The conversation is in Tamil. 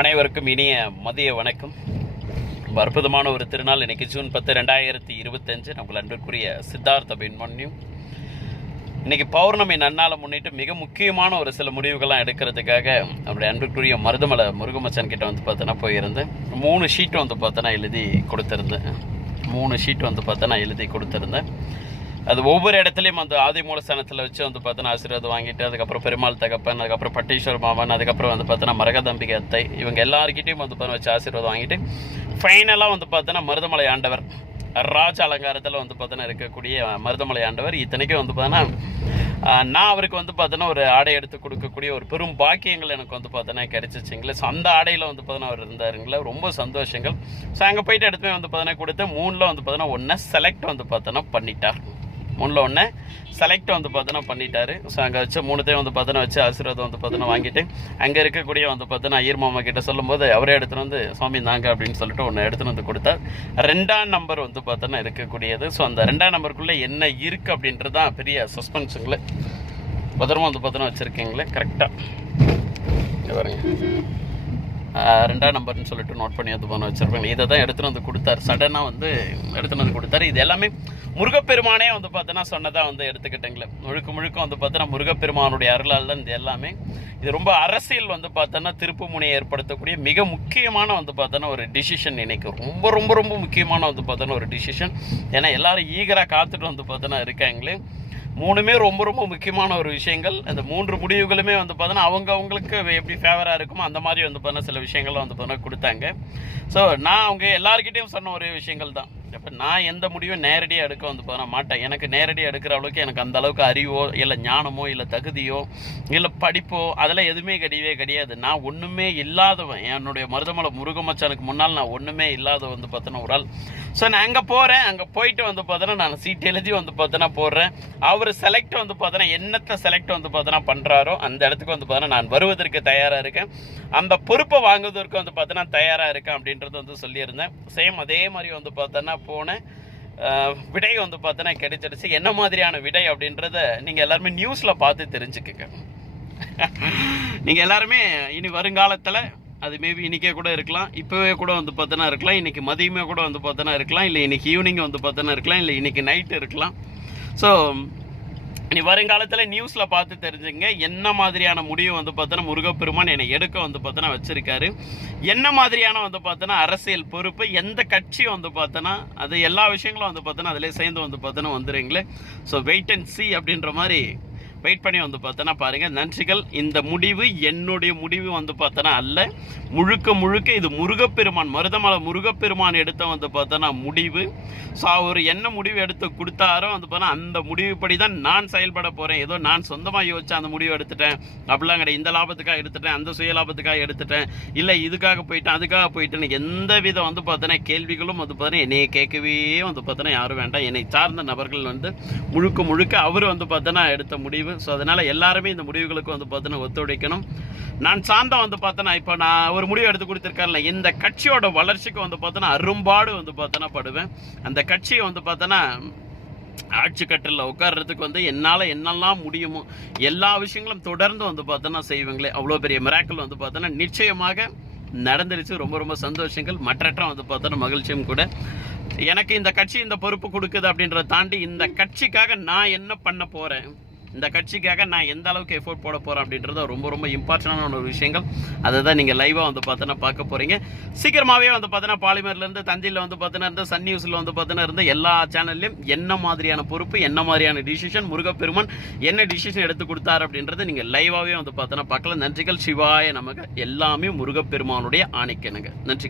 அனைவருக்கும் இனிய மதிய வணக்கம். அற்புதமான ஒரு திருநாள். இன்னைக்கு ஜூன் பத்து ரெண்டாயிரத்தி இருபத்தஞ்சு. நம்மள அன்பிற்குரிய சித்தார்த்த பின்மன்யும் இன்னைக்கு பௌர்ணமி நன்னாளை முன்னிட்டு மிக முக்கியமான ஒரு சில முடிவுகள்லாம் எடுக்கிறதுக்காக நம்முடைய அன்பிற்குரிய மருதமலை முருகமச்சன் கிட்ட வந்து பார்த்தோன்னா போயிருந்தேன். மூணு ஷீட் வந்து பார்த்தோன்னா எழுதி கொடுத்துருந்தேன். மூணு ஷீட் வந்து பார்த்தோன்னா எழுதி கொடுத்துருந்தேன். அது ஒவ்வொரு இடத்துலையும் அந்த ஆதி மூலஸ்தானத்தில் வச்சு வந்து பார்த்தோன்னா ஆசீர்வாதம் வாங்கிட்டு அதுக்கப்புறம் பெருமாள் தகப்பன் அதுக்கப்புறம் பட்டீஸ்வர் மாமன் அதுக்கப்புறம் வந்து பார்த்தோன்னா மரகதம்பிகை அத்தை இவங்க எல்லாருக்கிட்டையும் வந்து பார்த்தா வச்சு ஆசீர்வாதம் வாங்கிட்டு ஃபைனலாக வந்து பார்த்தோன்னா மருதமலை ஆண்டவர் ராஜ அலங்காரத்தில் வந்து பார்த்தோன்னா இருக்கக்கூடிய மருதமலை ஆண்டவர் இத்தனைக்கும் வந்து பார்த்தோன்னா நான் அவருக்கு வந்து பார்த்தோன்னா ஒரு ஆடை எடுத்து கொடுக்கக்கூடிய ஒரு பெரும் பாக்கியங்கள் எனக்கு வந்து பார்த்தோன்னா கிடைச்சிச்சிங்களே ஸோ அந்த ஆடையில் வந்து பார்த்தோன்னா அவர் இருந்தாருங்களே ரொம்ப சந்தோஷங்கள் ஸோ அங்கே போயிட்டு எடுத்துமே வந்து பார்த்தோன்னா கொடுத்து மூணில் வந்து பார்த்தோன்னா ஒன்றை செலக்ட் வந்து பார்த்தோன்னா பண்ணிட்டார் மூணில் ஒன்று செலக்ட் வந்து பார்த்தோன்னா பண்ணிட்டாரு. ஸோ அங்கே வச்சு மூணுத்தையும் வந்து பார்த்தோன்னா வச்சு ஆசீர்வாதம் வந்து பார்த்தோன்னா வாங்கிட்டு அங்கே இருக்கக்கூடிய வந்து பார்த்தோன்னா ஐயர் மாமா கிட்ட சொல்லும்போது அவரே எடுத்துகிட்டு வந்து சுவாமி நாங்க அப்படின்னு சொல்லிட்டு ஒன்று எடுத்துகிட்டு வந்து கொடுத்தார். ரெண்டாம் நம்பர் வந்து பார்த்தோன்னா இருக்கக்கூடியது. ஸோ அந்த ரெண்டாம் நம்பருக்குள்ளே என்ன இருக்குது அப்படின்றது தான் பெரிய சஸ்பென்ஸுங்களே பத்திரமா வந்து பார்த்தோன்னா வச்சுருக்கீங்களே கரெக்டாக பாருங்க. ரெண்டாம் நம்பர்னு சொல்லிட்டு நோட் பண்ணி வந்து பண்ண வச்சுருப்பாங்க. இதை தான் எடுத்துகிட்டு வந்து கொடுத்தாரு. சடனாக வந்து எடுத்துகிட்டு வந்து கொடுத்தாரு. இது எல்லாமே முருகப்பெருமானே வந்து பார்த்தோன்னா சொன்னதாக வந்து எடுத்துக்கிட்டேங்களே. முழுக்க முழுக்க வந்து பார்த்தோன்னா முருகப்பெருமானுடைய அருளால் தான் இது எல்லாமே. இது ரொம்ப அரசியல் வந்து பார்த்தோன்னா திருப்பு முனையை ஏற்படுத்தக்கூடிய மிக முக்கியமான வந்து பார்த்தோன்னா ஒரு டிசிஷன் இன்னைக்கு. ரொம்ப ரொம்ப ரொம்ப முக்கியமான வந்து பார்த்தோன்னா ஒரு டிசிஷன் ஏன்னா எல்லாரும் ஈகராக காத்துட்டு வந்து பார்த்தோன்னா இருக்காங்களே. மூணுமே ரொம்ப ரொம்ப முக்கியமான ஒரு விஷயங்கள். அந்த மூன்று முடிவுகளுமே வந்து பார்த்தோன்னா அவங்க அவங்களுக்கு எப்படி ஃபேவராக இருக்குமோ அந்த மாதிரி வந்து பார்த்தோன்னா சில விஷயங்கள்லாம் வந்து பார்த்தோன்னா கொடுத்தாங்க. ஸோ நான் அவங்க எல்லாருக்கிட்டேயும் சொன்ன ஒரே விஷயங்கள் தான் இப்போ நான் எந்த முடிவும் நேரடியாக எடுக்க வந்து பார்த்தோன்னா மாட்டேன். எனக்கு நேரடியாக எடுக்கிற அளவுக்கு எனக்கு அந்த அளவுக்கு அறிவோ இல்லை ஞானமோ இல்லை தகுதியோ இல்லை படிப்போ அதெல்லாம் எதுவுமே கிடையவே கிடையாது. நான் ஒன்றுமே இல்லாதவன். என்னுடைய மருதமலை முருகமச்சனுக்கு முன்னால் நான் ஒன்றுமே இல்லாத வந்து பார்த்தோன்னா ஒரு ஆள். ஸோ நான் அங்கே போகிறேன் அங்கே போயிட்டு வந்து பார்த்தோன்னா நான் சீட் எழுதி வந்து பார்த்தோன்னா போடுறேன். அவர் செலக்ட் வந்து பார்த்தோன்னா என்னத்தை செலக்ட் வந்து பார்த்தோன்னா பண்ணுறாரோ அந்த இடத்துக்கு வந்து பார்த்தோன்னா நான் வருவதற்கு தயாராக இருக்கேன். அந்த பொறுப்பை வாங்குவதற்கு வந்து பார்த்தோன்னா தயாராக இருக்கேன் அப்படின்றது வந்து சொல்லியிருந்தேன். சேம் அதே மாதிரி வந்து பார்த்தோன்னா போனேன் விடை வந்து பார்த்தோன்னா கிடைச்சிருச்சு என்ன மாதிரியான விடை அப்படின்றத நீங்கள் எல்லாருமே நியூஸில் பார்த்து தெரிஞ்சுக்கங்க. நீங்கள் எல்லாருமே இனி வருங்காலத்தில் அது மேபி இன்றைக்கே கூட இருக்கலாம். இப்போவே கூட வந்து பார்த்தோன்னா இருக்கலாம். இன்றைக்கி மதியமே கூட வந்து பார்த்தோன்னா இருக்கலாம். இல்லை இன்றைக்கி ஈவினிங் வந்து பார்த்தோன்னா இருக்கலாம். இல்லை இன்றைக்கி நைட் இருக்கலாம். ஸோ இனி வருங்காலத்தில் நியூஸில் பார்த்து தெரிஞ்சுங்க. என்ன மாதிரியான முடிவு வந்து பார்த்தோன்னா முருகப்பெருமான் என்னை எடுக்க வந்து பார்த்தோன்னா வச்சுருக்காரு. என்ன மாதிரியான வந்து பார்த்தோன்னா அரசியல் பொறுப்பு எந்த கட்சி வந்து பார்த்தோன்னா அது எல்லா விஷயங்களும் வந்து பார்த்தோன்னா அதிலே சேர்ந்து வந்து பார்த்தோன்னா வந்துடுங்களே ஸோ வெயிட் அண்ட் சி அப்படின்ற மாதிரி வெயிட் பண்ணி வந்து பார்த்தோன்னா பாருங்கள் நன்றிகள். இந்த முடிவு என்னுடைய முடிவு வந்து பார்த்தோன்னா அல்ல. முழுக்க முழுக்க இது முருகப்பெருமான் மருதமலை முருகப்பெருமான் எடுத்த வந்து பார்த்தோன்னா முடிவு. ஸோ அவர் என்ன முடிவு எடுத்து கொடுத்தாரோ வந்து பார்த்தா அந்த முடிவுப்படி தான் நான் செயல்பட போகிறேன் ஏதோ நான் சொந்தமாக யோசிச்சு அந்த முடிவு எடுத்துட்டேன். அப்படிலாம் கிடையாது. இந்த லாபத்துக்காக எடுத்துட்டேன் அந்த சுய லாபத்துக்காக எடுத்துட்டேன். இல்லை இதுக்காக போயிட்டேன் அதுக்காக போயிட்டேன்னு எந்த வித வந்து பார்த்தோன்னா கேள்விகளும் வந்து பார்த்தோன்னா என்னையை கேட்கவே வந்து பார்த்தோன்னா யாரும் வேண்டாம். என்னை சார்ந்த நபர்கள் வந்து முழுக்க முழுக்க அவர் வந்து பார்த்தோன்னா எடுத்த முடிவு ஸோ அதனால் எல்லாருமே இந்த முடிவுகளுக்கு வந்து பார்த்தோன்னா ஒத்துழைக்கணும். நான் சார்ந்த வந்து பார்த்தோன்னா இப்போ நான் ஒரு முடிவு எடுத்து கொடுத்துருக்கேன்ல இந்த கட்சியோட வளர்ச்சிக்கு வந்து பார்த்தோன்னா அரும்பாடு வந்து பார்த்தோன்னா படுவேன். அந்த கட்சியை வந்து பார்த்தோன்னா ஆட்சி கட்டில் உட்கார்றதுக்கு வந்து என்னால் என்னெல்லாம் முடியுமோ எல்லா விஷயங்களும் தொடர்ந்து வந்து பார்த்தோன்னா செய்வங்களே அவ்வளோ பெரிய மிராக்கள் வந்து பார்த்தோன்னா நிச்சயமாக நடந்துருச்சு. ரொம்ப ரொம்ப சந்தோஷங்கள். மற்றற்ற வந்து பார்த்தோன்னா மகிழ்ச்சியும் கூட. எனக்கு இந்த கட்சி இந்த பொறுப்பு கொடுக்குது அப்படின்றத தாண்டி இந்த கட்சிக்காக நான் என்ன பண்ண போகிறேன் இந்த கட்சிக்காக நான் எந்த அளவுக்கு எஃபோர்ட் போட போகிறேன் அப்படின்றது ரொம்ப ரொம்ப இம்பார்ட்டண்டான ஒரு விஷயங்கள். அதை தான் நீங்கள் லைவாக வந்து பார்த்தோன்னா பார்க்க போகிறீங்க சீக்கிரமாகவே வந்து பார்த்தோன்னா பாலிமர்லேருந்து தந்தியில் வந்து பார்த்தோன்னா இருந்து சன் நியூஸில் வந்து பார்த்தோன்னா இருந்து எல்லா சேனல்லையும் என்ன மாதிரியான பொறுப்பு என்ன மாதிரியான டிசிஷன் முருகப்பெருமான் என்ன டிசிஷன் எடுத்து கொடுத்தாரு அப்படின்றத நீங்கள் லைவாகவே வந்து பார்த்தோன்னா பார்க்கலாம். நன்றிகள். சிவாய நமக்கு எல்லாமே முருகப்பெருமானுடைய ஆணைக்கணுங்க நன்றிகள்.